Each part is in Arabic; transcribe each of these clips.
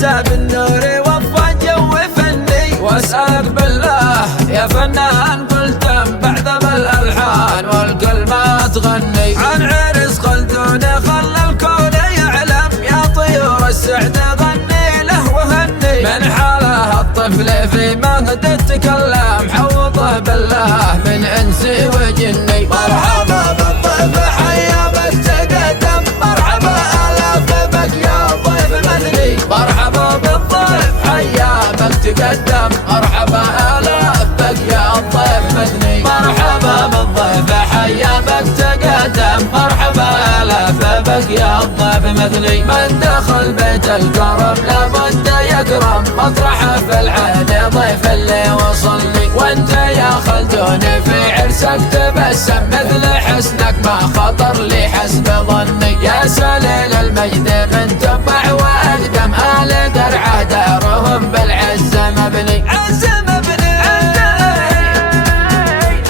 عسى بالنور وفى جو فني. واسألك بالله يا فنان قلتم بعد بالألحان والكلمات غني عن عرس خلدون خلى الكون يعلم. يا طيور السعد غني له وهني من حاله الطفل في مهد التكلم. حوطه بالله من انسي وجني. مرحبا بالضيف حيا بالتقدم. مرحبا آلاف بك يا ضيف مثني. مرحبا بالضيف حيا بالتقدم. مرحبا آلاف بك يا ضيف مثني. مرحبا بالضيف حيا بالتقدم. مرحبا آلاف بك يا ضيف مثني. من دخل بيت الكرم لابد يكرم. مطرحه في العين ضيف اللي وصلني. وانت يا خلدون في عرسك تبسم مثل حسنك ما خطر لي حسب ظني. يا سليل المجد من تبع واقدم. آل درعه دارهم بالعز مبني. عز مبني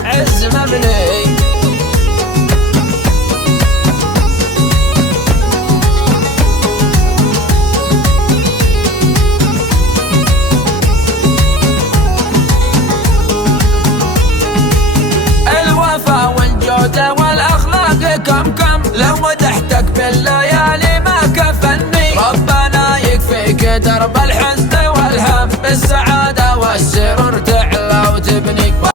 عز مبني. والأخلاق كم لو مدحتك بالليالي ما كفني. ربنا يكفيك درب الحب